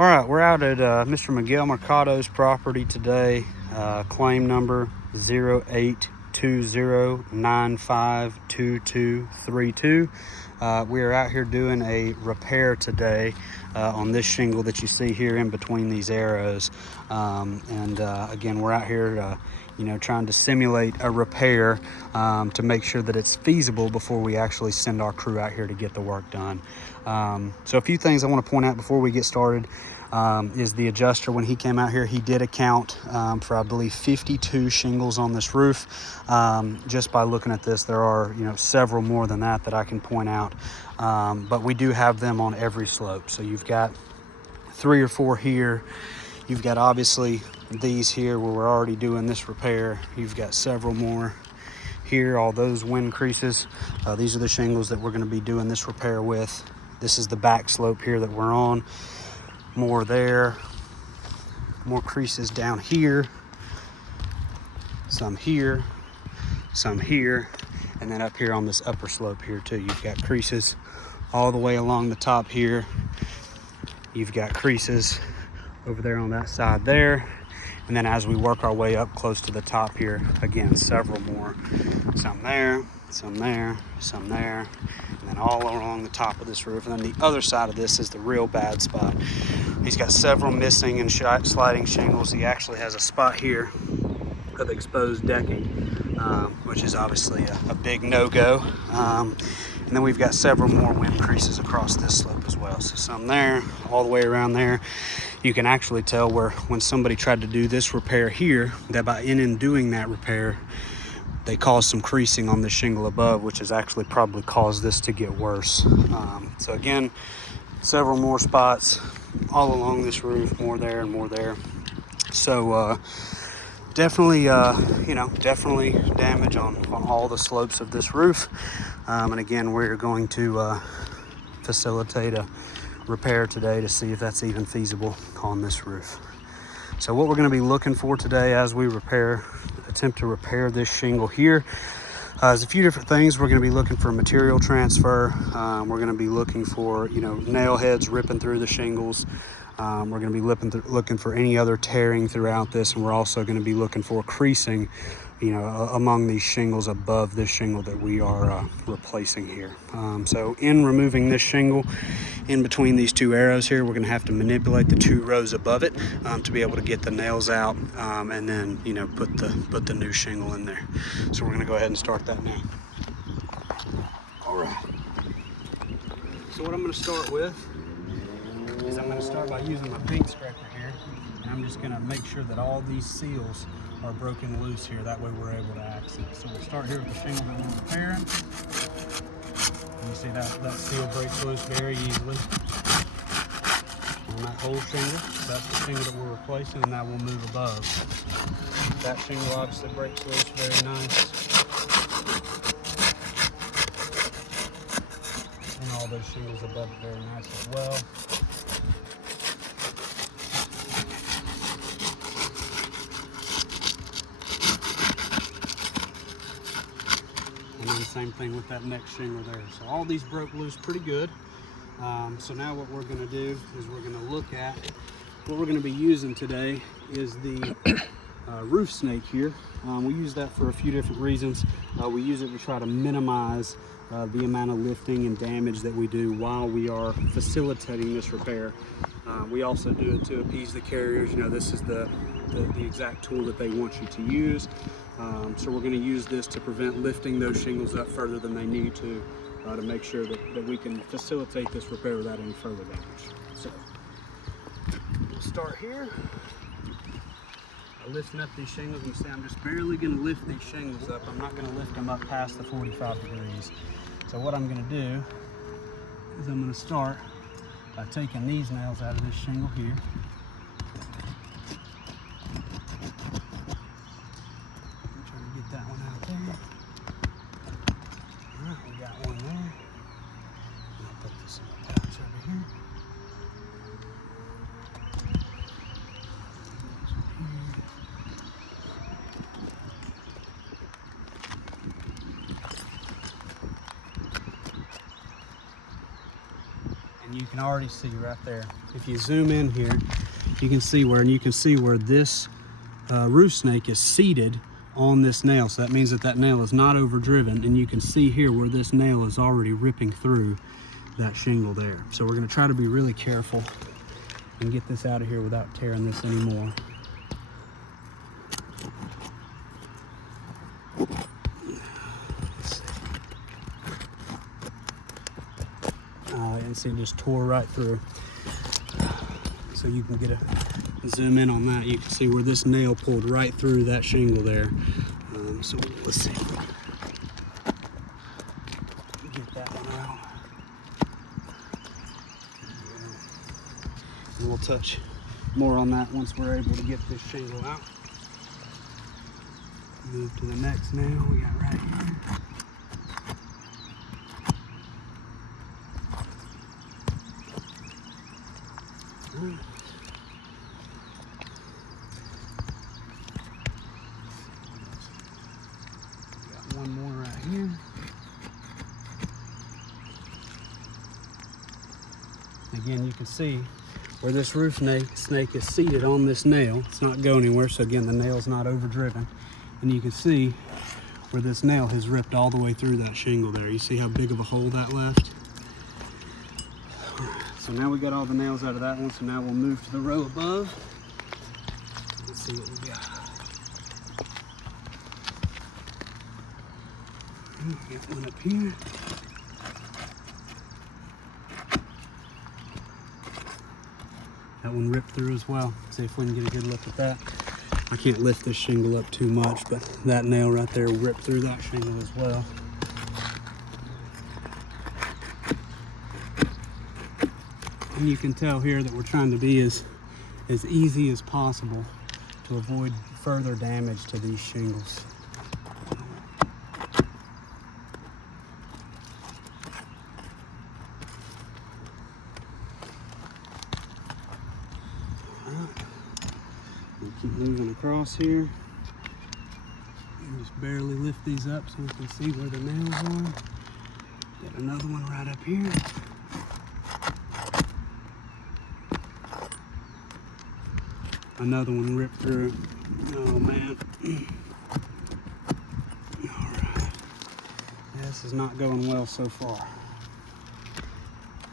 All right, we're out at Mr. Miguel Mercado's property today. Claim number 0820952232. We are out here doing a repair today on this shingle that you see here in between these arrows. Again, we're out here trying to simulate a repair to make sure that it's feasible before we actually send our crew out here to get the work done. So a few things I want to point out before we get started is the adjuster. When he came out here, he did account for, I believe, 52 shingles on this roof. Just by looking at this, there are several more than that I can point out, but we do have them on every slope. So you've got 3 or 4 here. You've got obviously these here where we're already doing this repair. You've got several more here, all those wind creases. These are the shingles that we're going to be doing this repair with. This is the back slope here that we're on. More there, more creases down here, some here, some here, and then up here on this upper slope here too. You've got creases all the way along the top here. You've got creases over there on that side there. And then as we work our way up close to the top here, again, several more. Some there, some there, some there, and then all along the top of this roof. And then the other side of this is the real bad spot. He's got several missing and sliding shingles. He actually has a spot here of exposed decking, which is obviously a big no-go. And then we've got several more wind creases across this slope as well. So some there, all the way around there. You can actually tell where when somebody tried to do this repair here, that by in doing that repair, they caused some creasing on the shingle above, which has actually probably caused this to get worse. So again, several more spots all along this roof, more there and more there. So definitely damage on all the slopes of this roof. And again, we're going to facilitate a repair today to see if that's even feasible on this roof. So what we're going to be looking for today as we attempt to repair this shingle here, there's a few different things. We're going to be looking for material transfer. We're going to be looking for nail heads ripping through the shingles. We're going to be looking for any other tearing throughout this, and we're also going to be looking for creasing among these shingles above this shingle that we are replacing here. So in removing this shingle in between these 2 arrows here, we're going to have to manipulate the 2 rows above it to be able to get the nails out, and then put the new shingle in there. So we're going to go ahead and start that now. All right. So what I'm going to start with is I'm going to start by using my paint scraper here, and I'm just going to make sure that all these seals are broken loose here. That way we're able to access. So we'll start here with the shingle that we're repairing. And you see that seal breaks loose very easily on that whole shingle. So that's the shingle that we're replacing, and now we'll move above. That shingle obviously breaks loose very nice. And all those shingles above it very nice as well. Same thing with that next shingle there. So all these broke loose pretty good. So now what we're going to do is we're going to look at what we're going to be using today is the roof snake here. We use that for a few different reasons. We use it to try to minimize the amount of lifting and damage that we do while we are facilitating this repair. We also do it to appease the carriers. This is the exact tool that they want you to use. So we're going to use this to prevent lifting those shingles up further than they need to make sure that we can facilitate this repair without any further damage. So we'll start here. Lifting up these shingles. You see I'm just barely going to lift these shingles up. I'm not going to lift them up past the 45 degrees. So what I'm going to do is I'm going to start by taking these nails out of this shingle here. That one out there. All right, we got one there. I'll put this in the pouch over here. And you can can already see right there. If you zoom in here, you can see where this roof snake is seated on this nail. So that means that that nail is not overdriven, and you can see here where this nail is already ripping through that shingle there. So we're going to try to be really careful and get this out of here without tearing this anymore. And see, it just tore right through. So you can get a zoom in on that. You can see where this nail pulled right through that shingle there. So let's see. Get that one out. And we'll touch more on that once we're able to get this shingle out. Move to the next nail we got right here. Got one more right here. Again, you can see where this roof snake is seated on this nail. It's not going anywhere, so again, the nail's not overdriven. And you can see where this nail has ripped all the way through that shingle there. You see how big of a hole that left? So now we got all the nails out of that one, so now we'll move to the row above. Let's see what we got. Get one up here. That one ripped through as well. See if we can get a good look at that. I can't lift this shingle up too much, but that nail right there ripped through that shingle as well. And you can tell here that we're trying to be as easy as possible to avoid further damage to these shingles. We'll keep moving across here. And just barely lift these up so we can see where the nails are. Got another one right up here. Another one ripped through. Oh man. Alright. This is not going well so far.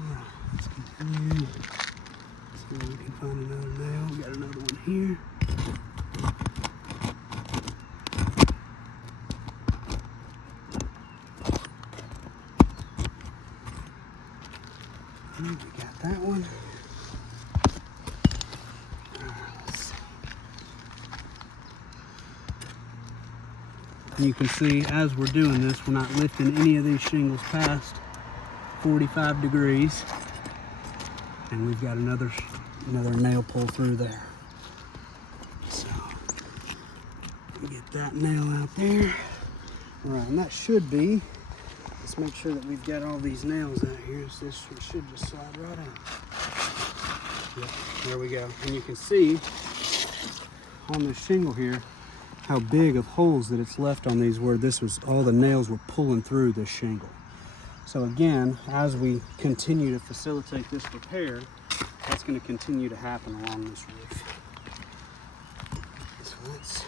Alright, let's continue. See if we can find another nail. We got another one here. We got that one. And you can see as we're doing this, we're not lifting any of these shingles past 45 degrees. And we've got another nail pull through there. So get that nail out there. All right, and that should be, let's make sure that we've got all these nails out here. So this should just slide right out. Yep, there we go. And you can see on this shingle here, how big of holes that it's left on these where all the nails were pulling through this shingle. So again, as we continue to facilitate this repair, that's going to continue to happen along this roof. So let's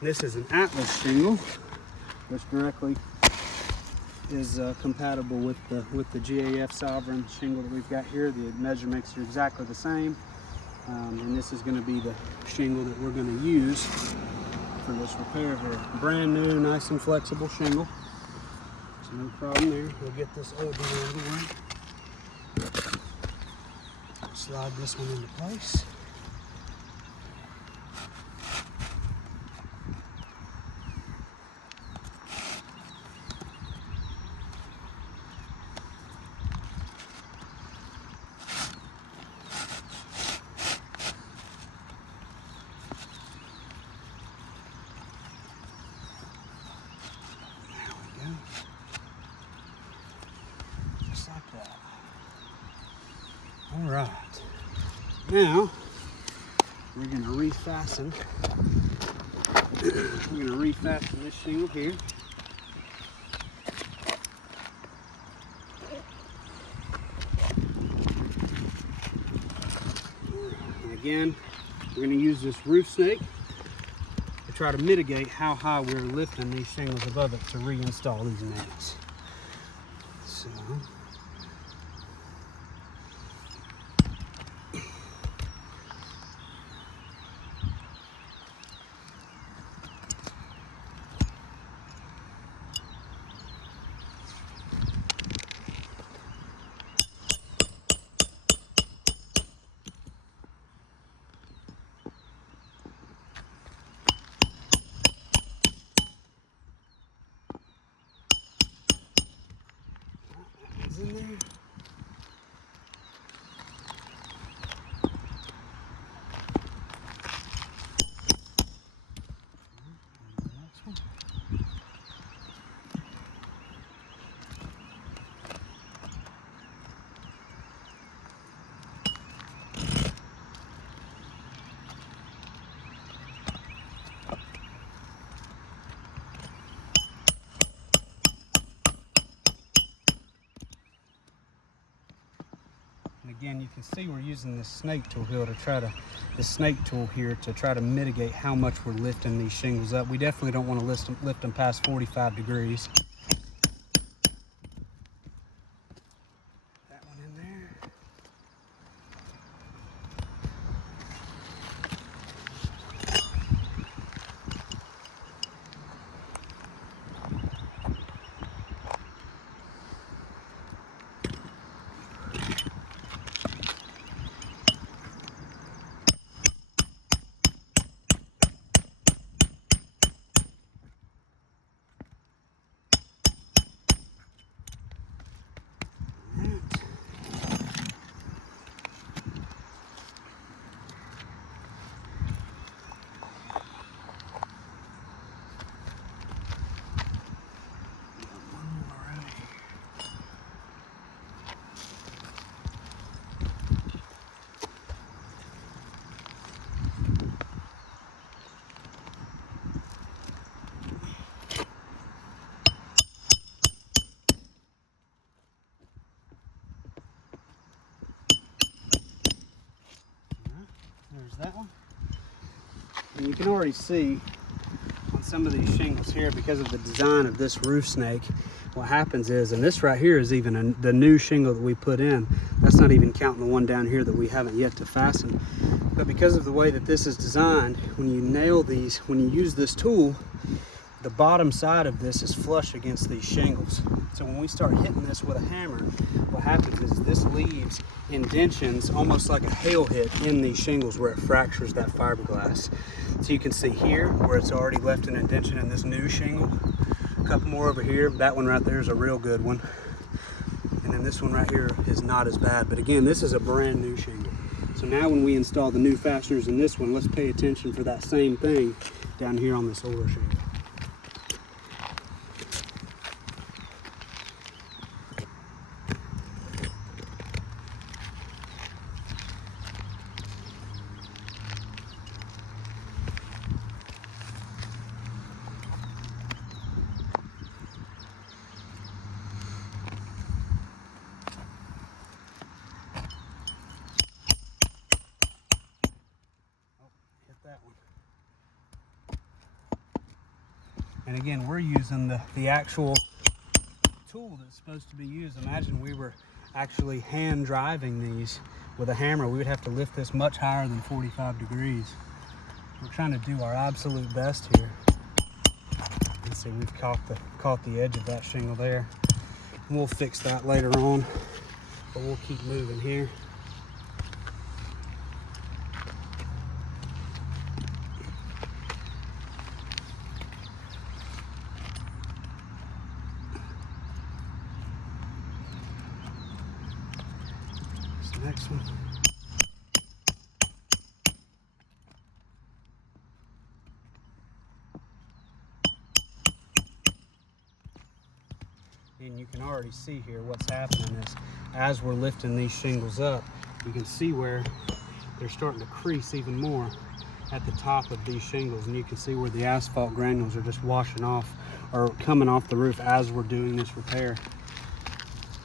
This is an Atlas shingle, which directly is compatible with the GAF Sovereign shingle that we've got here. The measurements are exactly the same, and this is going to be the shingle that we're going to use for this repair here. Brand new, nice and flexible shingle. So no problem there. We'll get this old one out of the way. Slide this one into place. just like that. All right. Now, we're going to refasten. We're going to refasten this shingle here. And again, we're going to use this roof snake to try to mitigate how high we're lifting these shingles above it to reinstall these nails. So, in there. Next one. And again, you can see we're using this snake tool here to try to, mitigate how much we're lifting these shingles up. We definitely don't want to lift them past 45 degrees. That one in there. There's that one. And you can already see on some of these shingles here, because of the design of this roof snake, what happens is, and this right here is even the new shingle that we put in, that's not even counting the one down here that we haven't yet to fasten. But because of the way that this is designed, when you nail these, when you use this tool, the bottom side of this is flush against these shingles. So when we start hitting this with a hammer, what happens is this leaves indentions almost like a hail hit in these shingles where it fractures that fiberglass. So you can see here where it's already left an indention in this new shingle. A couple more over here. That one right there is a real good one. And then this one right here is not as bad. But again, this is a brand new shingle. So now when we install the new fasteners in this one, let's pay attention for that same thing down here on this older shingle. That one. And again, we're using the actual tool that's supposed to be used. Imagine we were actually hand driving these with a hammer. We would have to lift this much higher than 45 degrees. We're trying to do our absolute best here. And see, we've caught the edge of that shingle there. And we'll fix that later on, but we'll keep moving here. Next one. And you can can already see here what's happening is as we're lifting these shingles up, you can see where they're starting to crease even more at the top of these shingles, and you can see where the asphalt granules are just washing off or coming off the roof as we're doing this repair.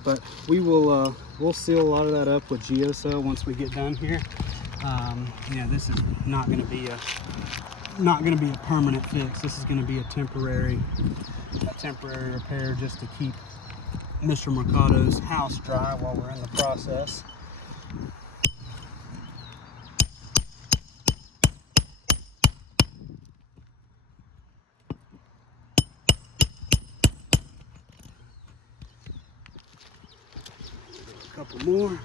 But we will we'll seal a lot of that up with geocell once we get done here. Yeah, this is not going to be a permanent fix. This is going to be a temporary repair just to keep Mr. Mercado's house dry while we're in the process. A couple more.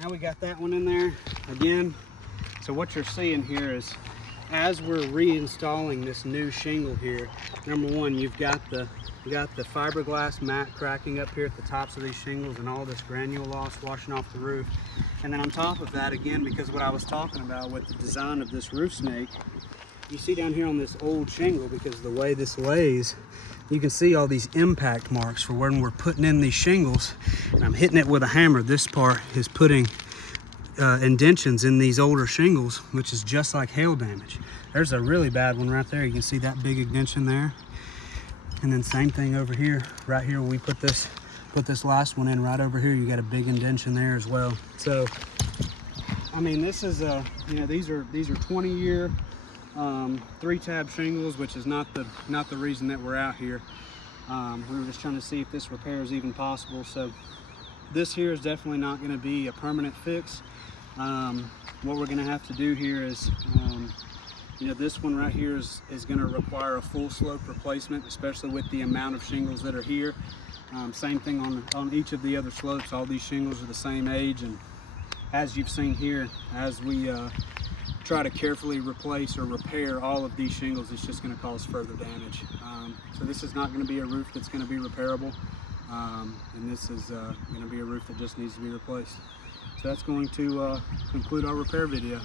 Now we got that one in there again. So what you're seeing here is as we're reinstalling this new shingle here, number one, you've got the fiberglass mat cracking up here at the tops of these shingles and all this granule loss washing off the roof. And then on top of that, again, because what I was talking about with the design of this roof snake, you see down here on this old shingle, because of the way this lays, you can see all these impact marks for when we're putting in these shingles. And I'm hitting it with a hammer. This part is putting indentions in these older shingles, which is just like hail damage. There's a really bad one right there. You can see that big indention there. And then same thing over here. Right here where we put this last one in, right over here, you got a big indention there as well. So, I mean, this is these are 20-year 3-tab shingles, which is not the reason that we're out here. We were just trying to see if this repair is even possible. So this here is definitely not going to be a permanent fix. What we're going to have to do here is, this one right here is going to require a full slope replacement, especially with the amount of shingles that are here. Same thing on each of the other slopes. All these shingles are the same age, and as you've seen here, as we try to carefully replace or repair all of these shingles, it's just going to cause further damage. So this is not going to be a roof that's going to be repairable, and this is going to be a roof that just needs to be replaced. So that's going to conclude our repair video.